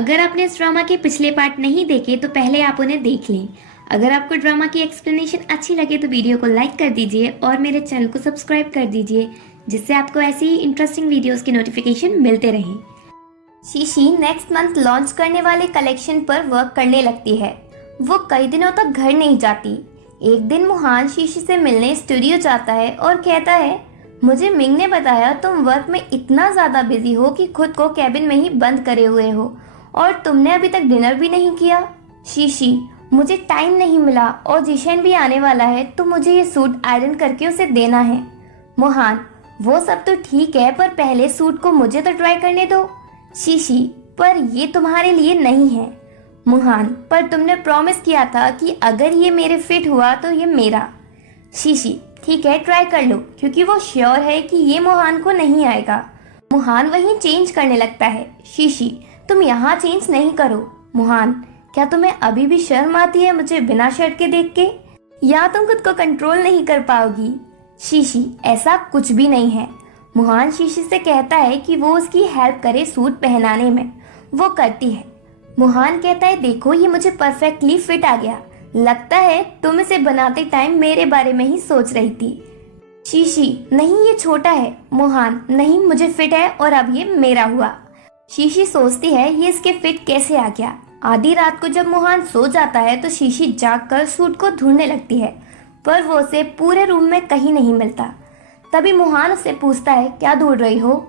अगर आपने इस ड्रामा के पिछले पार्ट नहीं देखे तो पहले आप उन्हें देख लें। अगर आपको ड्रामा की एक्सप्लेनेशन अच्छी लगे तो वीडियो को लाइक कर दीजिए और मेरे चैनल को सब्सक्राइब कर दीजिए, जिससे आपको ऐसी ही इंटरेस्टिंग वीडियोस के नोटिफिकेशन मिलते रहें। शीशी नेक्स्ट मंथ लॉन्च करने वाले कलेक्शन पर वर्क करने लगती है। वो कई दिनों तक घर नहीं जाती। एक दिन मुहान शीशी से मिलने स्टूडियो जाता है और कहता है, मुझे मिंग ने बताया तुम वर्क में इतना ज्यादा बिजी हो कि खुद को कैबिन में ही बंद करे हुए हो और तुमने अभी तक डिनर भी नहीं किया। शीशी, मुझे टाइम नहीं मिला और जिशन भी आने वाला है तो मुझे ये सूट आयरन करके उसे देना है। मुहान, वो सब तो ठीक है पर पहले सूट को मुझे तो ट्राई करने दो। शीशी, पर ये तुम्हारे लिए नहीं है। मुहान, पर तुमने प्रॉमिस किया था कि अगर ये मेरे फिट हुआ तो ये मेरा। शीशी, ठीक है ट्राई कर लो, क्योंकि वो श्योर है कि ये मुहान को नहीं आएगा। मुहान वहीं चेंज करने लगता है। शीशी, तुम यहाँ चेंज नहीं करो। मुहान, क्या तुम्हें अभी भी शर्म आती है मुझे बिना शर्ट के देख के, या तुम खुद को कंट्रोल नहीं कर पाओगी? शीशी, ऐसा कुछ भी नहीं है। मुहान शीशी से कहता है कि वो उसकी हेल्प करे सूट पहनाने में। वो करती है। मुहान कहता है, देखो ये मुझे परफेक्टली फिट आ गया। लगता है तुम इसे बनाते टाइम मेरे बारे में ही सोच रही थी। शीशी, नहीं ये छोटा है। मुहान, नहीं मुझे फिट है और अब ये मेरा हुआ। शीशी सोचती है ये इसके फिट कैसे आ गया। आधी रात को जब मुहान सो जाता है तो शीशी जागकर सूट को ढूंढने लगती है, पर वो उसे पूरे रूम में कहीं नहीं मिलता। तभी मुहान उससे पूछता है, क्या ढूंढ रही हो?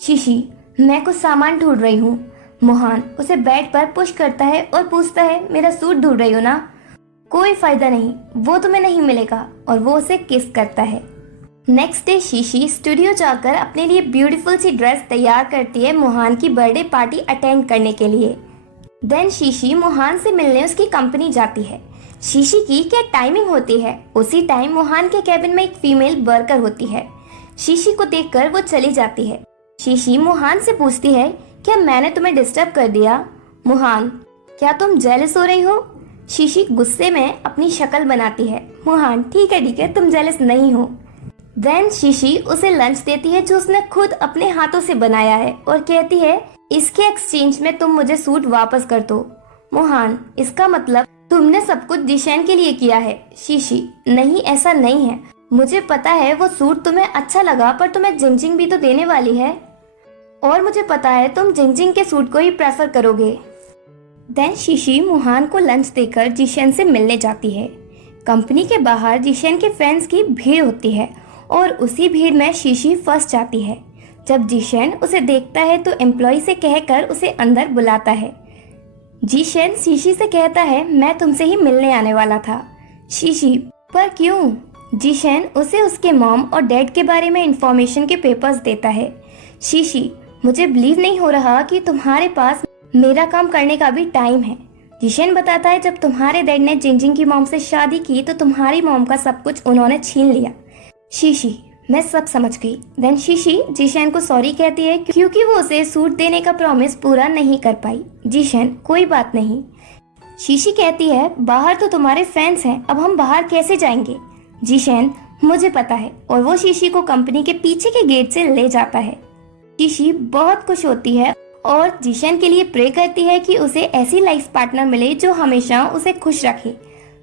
शीशी, मैं कुछ सामान ढूंढ रही हूँ। मुहान उसे बेड पर पुश करता है और पूछता है, मेरा सूट ढूंढ रही हो ना? कोई फायदा नहीं, वो तुम्हें नहीं मिलेगा, और वो उसे किस करता है। नेक्स्ट डे शीशी स्टूडियो जाकर अपने लिए ब्यूटीफुल सी ड्रेस तैयार करती है मुहान की बर्थडे पार्टी अटेंड करने के लिए। देन शीशी मुहान से मिलने उसकी कंपनी जाती है। शीशी की क्या टाइमिंग होती है, उसी टाइम मुहान के कैबिन में एक फीमेल वर्कर होती है। शीशी को देखकर वो चली जाती है। शीशी मुहान से पूछती है, क्या मैंने तुम्हें डिस्टर्ब कर दिया? मुहान, क्या तुम जेलस हो रही हो? शीशी गुस्से में अपनी शक्ल बनाती है। मुहान, ठीक है तुम जेलस नहीं हो। देन शीशी उसे लंच देती है जो उसने खुद अपने हाथों से बनाया है और कहती है, इसके एक्सचेंज में तुम मुझे सूट वापस कर दो। मुहान, इसका मतलब तुमने सब कुछ जिशन के लिए किया है। शीशी, नहीं ऐसा नहीं है, मुझे पता है वो सूट तुम्हें अच्छा लगा पर तुम्हें जिंगजिंग भी तो देने वाली है, और मुझे पता है तुम जिंगजिंग के सूट को ही प्रेफर करोगे। देन शीशी मुहान को लंच देकर जिशन से मिलने जाती है। कंपनी के बाहर जिशन के फ्रेंड्स की भीड़ होती है और उसी भीड़ में शीशी फंस जाती है। जब जिशन उसे देखता है तो एम्प्लॉय से कहकर उसे अंदर बुलाता है। जिशन शीशी से कहता है, मैं तुमसे ही मिलने आने वाला था। शीशी, पर क्यों? जिशन उसे उसके मॉम और डैड के बारे में इंफॉर्मेशन के पेपर्स देता है। शीशी, मुझे बिलीव नहीं हो रहा कि तुम्हारे पास मेरा काम करने का भी टाइम है। जिशन बताता है, जब तुम्हारे डैड ने जिंजिंग की मॉम से शादी की तो तुम्हारी मॉम का सब कुछ उन्होंने छीन लिया। शीशी, मैं सब समझ गई। देन शीशी जिशन को सॉरी कहती है क्योंकि वो उसे सूट देने का प्रॉमिस पूरा नहीं कर पाई। जिशन, कोई बात नहीं। शीशी कहती है, बाहर तो तुम्हारे फैंस हैं, अब हम बाहर कैसे जाएंगे? जिशन, मुझे पता है, और वो शीशी को कंपनी के पीछे के गेट से ले जाता है। शीशी बहुत खुश होती है और जिशन के लिए प्रे करती है कि उसे ऐसी लाइफ पार्टनर मिले जो हमेशा उसे खुश रखे।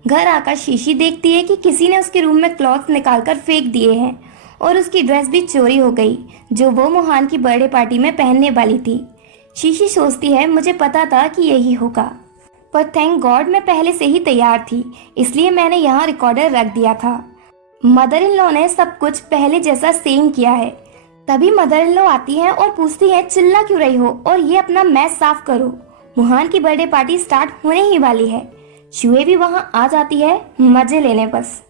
घर आकर शीशी देखती है कि किसी ने उसके रूम में क्लॉथ निकालकर फेंक दिए हैं और उसकी ड्रेस भी चोरी हो गई जो वो मुहान की बर्थडे पार्टी में पहनने वाली थी। शीशी सोचती है, मुझे पता था कि यही होगा, पर थैंक गॉड मैं पहले से ही तैयार थी, इसलिए मैंने यहाँ रिकॉर्डर रख दिया था। मदर इन लॉ ने सब कुछ पहले जैसा सेम किया है। तभी मदर इन लॉ आती है और पूछती है, चिल्ला क्यों रही हो और ये अपना मैस साफ करो, मुहान की बर्थडे पार्टी स्टार्ट होने ही वाली है। शुए भी वहाँ आ जाती है मजे लेने बस।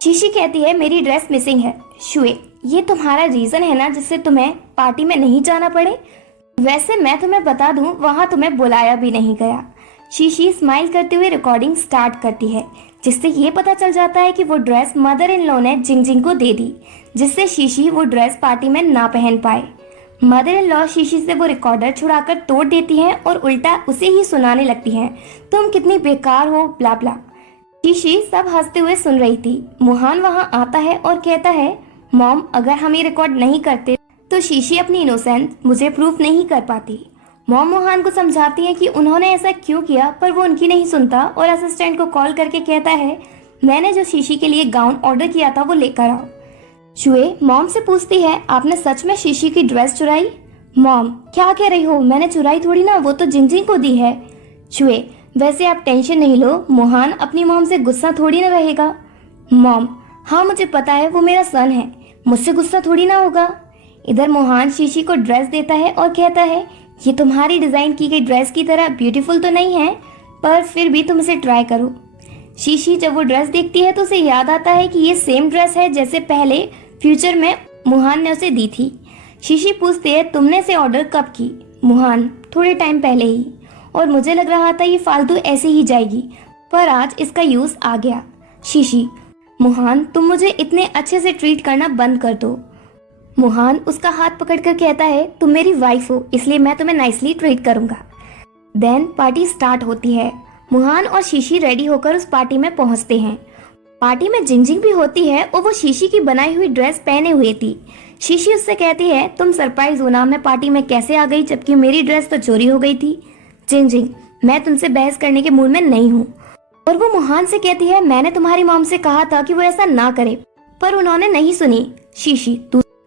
शीशी कहती है, मेरी ड्रेस मिसिंग है। शुए, ये तुम्हारा रीजन है ना जिससे तुम्हें पार्टी में नहीं जाना पड़े? वैसे मैं तुम्हें बता दूं, वहाँ तुम्हें बुलाया भी नहीं गया। शीशी स्माइल करते हुए रिकॉर्डिंग स्टार्ट करती है, जिससे ये पता चल जाता है कि वो ड्रेस मदर इन लॉ ने जिंगजिंग को दे दी, जिससे शीशी वो ड्रेस पार्टी में ना पहन पाए। मदर इन लॉ शीशी से वो रिकॉर्डर छुड़ाकर तोड़ देती हैं और उल्टा उसे ही सुनाने लगती हैं, तुम कितनी बेकार हो, ब्ला ब्ला। शीशी सब हंसते हुए सुन रही थी। मुहान वहाँ आता है और कहता है, मॉम अगर हम ये रिकॉर्ड नहीं करते तो शीशी अपनी इनोसेंस मुझे प्रूफ नहीं कर पाती। मॉम मोहान को समझाती है कि उन्होंने ऐसा क्यों किया, पर वो उनकी नहीं सुनता और असिस्टेंट को कॉल करके कहता है मैंने जो शीशी के लिए गाउन ऑर्डर किया था वो लेकर आओ। शुए मॉम से पूछती है आपने सच में शीशी की ड्रेस चुराई? मॉम क्या कह रही हो, मैंने चुराई थोड़ी ना, वो तो जिंजिंग को दी है। शुए वैसे आप टेंशन नहीं लो, मोहान अपनी मॉम से गुस्सा थोड़ी ना रहेगा। मॉम हाँ मुझे पता है, वो मेरा सन है, मुझसे गुस्सा थोड़ी ना होगा। इधर मोहान शीशी को ड्रेस देता है और कहता है ये तुम्हारी डिजाइन की गई ड्रेस की तरह ब्यूटीफुल तो नहीं है, पर फिर भी तुम इसे ट्राई करो। शीशी जब वो ड्रेस देखती है तो उसे याद आता है कि ये सेम ड्रेस है जैसे पहले फ्यूचर में मोहान ने उसे दी थी। शीशी पूछती है तुमने इसे ऑर्डर कब की? मोहान थोड़े टाइम पहले ही, और मुझे लग रहा था ये फालतू ऐसे ही जाएगी, पर आज इसका यूज आ गया। शीशी मोहान तुम मुझे इतने अच्छे से ट्रीट करना बंद कर दो। मोहान उसका हाथ पकड़कर कहता है तुम मेरी वाइफ हो, इसलिए मैं तुम्हें नाइसली ट्रीट करूंगा। देन पार्टी स्टार्ट होती है। मोहान और शीशी रेडी होकर उस पार्टी में पहुंचते हैं। पार्टी में जिंजिंग भी होती है और वो शीशी की बनाई हुई ड्रेस पहने हुई थी। शीशी उससे कहती है तुम सरप्राइज हो ना, मैं पार्टी में कैसे आ गई जबकि मेरी ड्रेस तो चोरी हो गई थी। जिंजिंग मैं तुमसे बहस करने के मूड में नहीं हूँ। और वो मोहान से कहती है मैंने तुम्हारी मॉम से कहा था कि वो ऐसा ना करे, पर उन्होंने नहीं सुनी। शीशी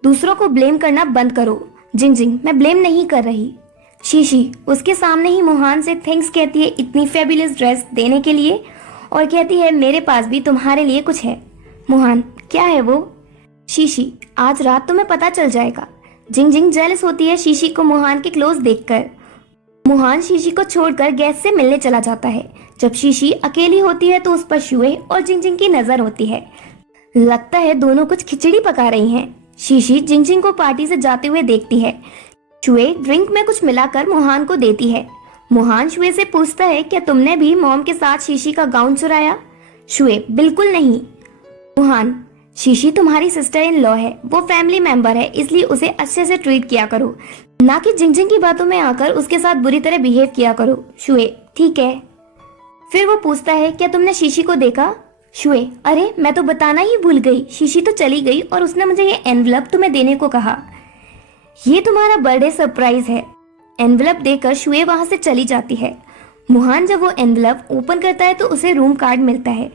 दूसरों को ब्लेम करना बंद करो। जिंजिंग मैं ब्लेम नहीं कर रही। शीशी उसके सामने ही मोहान से थैंक्स कहती है इतनी फेबुलस ड्रेस देने के लिए, और कहती है मेरे पास भी तुम्हारे लिए कुछ है। मोहान क्या है वो? शीशी आज रात तुम्हें पता चल जाएगा। जिंजिंग जेलस होती है शीशी को मोहान के क्लोज देखकर। मोहान शीशी को छोड़कर गैस से मिलने चला जाता है। जब शीशी अकेली होती है तो उस पर शुए और जिंजिंग की नजर होती है। लगता है दोनों कुछ खिचड़ी पका रही हैं। शीशी जिंजिंग को पार्टी से जाते हुए देखती है। शुए ड्रिंक में कुछ मिलाकर मोहान को देती है। मोहान शुए से पूछता है क्या तुमने भी मॉम के साथ शीशी का गाउन चुराया? शुए बिल्कुल नहीं। मोहान शीशी तुम्हारी सिस्टर इन लॉ है, वो फैमिली मेंबर है, इसलिए उसे अच्छे से ट्रीट किया करो, ना कि जिंजिंग की बातों में आकर उसके साथ बुरी तरह बिहेव किया करो। शुए ठीक है। फिर वो पूछता है क्या तुमने शीशी को देखा? शुए अरे मैं तो बताना ही भूल गई, शीशी तो चली गई और उसने मुझे ये एनवलप तुम्हें देने को कहा, ये तुम्हारा बर्थडे सरप्राइज है। एनवलप देकर शुए वहां से चली जाती है। मोहान जब वो एनवलप ओपन करता है तो उसे रूम कार्ड मिलता है।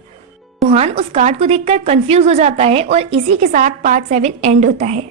मोहान उस कार्ड को देखकर कंफ्यूज हो जाता है और इसी के साथ पार्ट 7 एंड होता है।